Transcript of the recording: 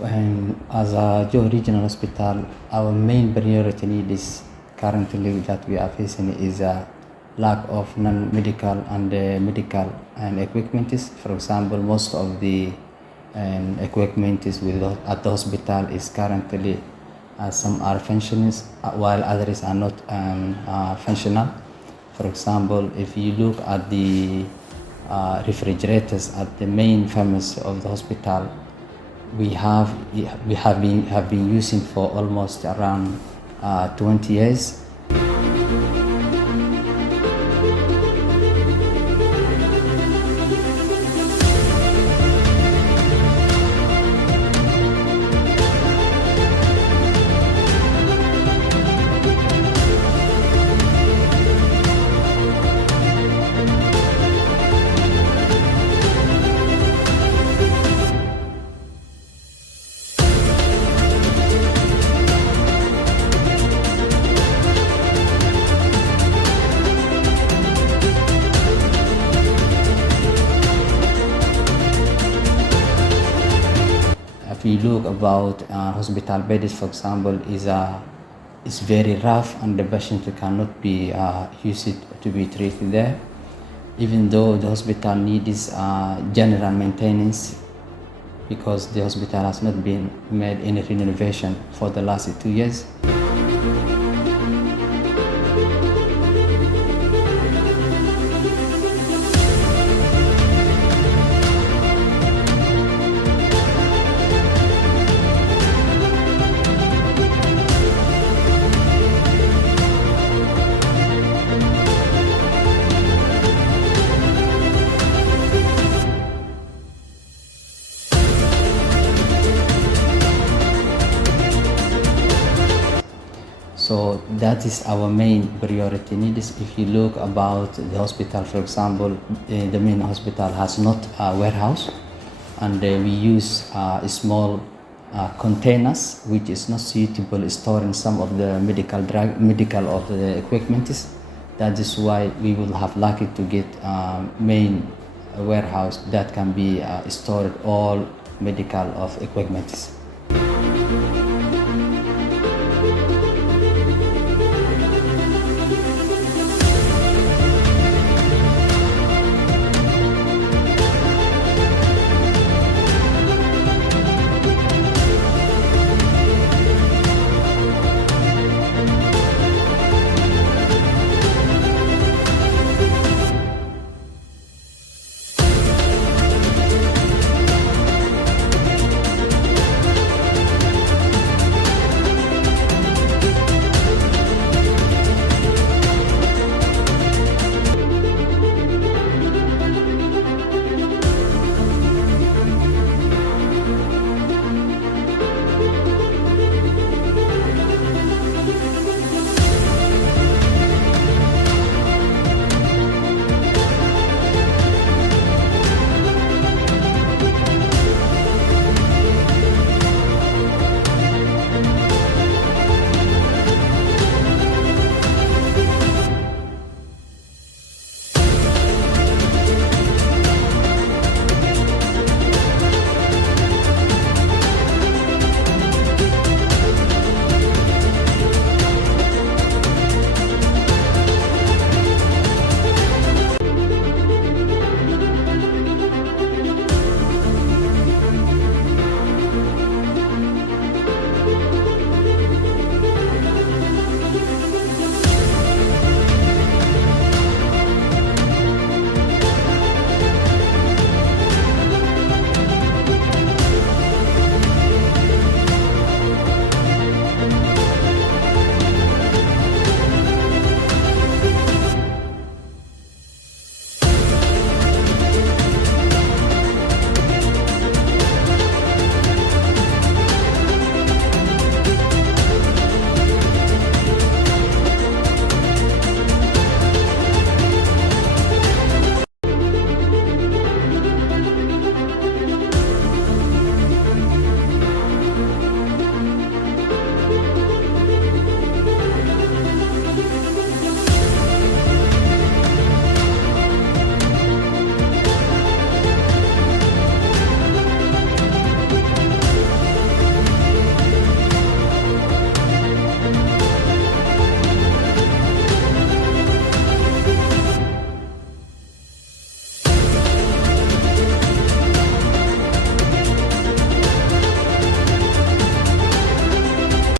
And as a Joe Regional Hospital, our main priority need is currently that we are facing is a lack of non-medical and medical and equipment. For example, most of the equipment at the hospital is currently some are functioning while others are not functional. For example, if you look at the refrigerators at the main pharmacy of the hospital, we have been using for almost around 20 years. If you look about hospital beds, for example, is very rough and the patient cannot be used to be treated there. Even though the hospital needs general maintenance, because the hospital has not been made any renovation for the last 2 years. So that is our main priority need. If you look about the hospital, for example, the main hospital has not a warehouse, and we use small containers, which is not suitable storing some of the medical of the equipment. That is why we will have lucky to get main warehouse that can be stored all medical of equipment.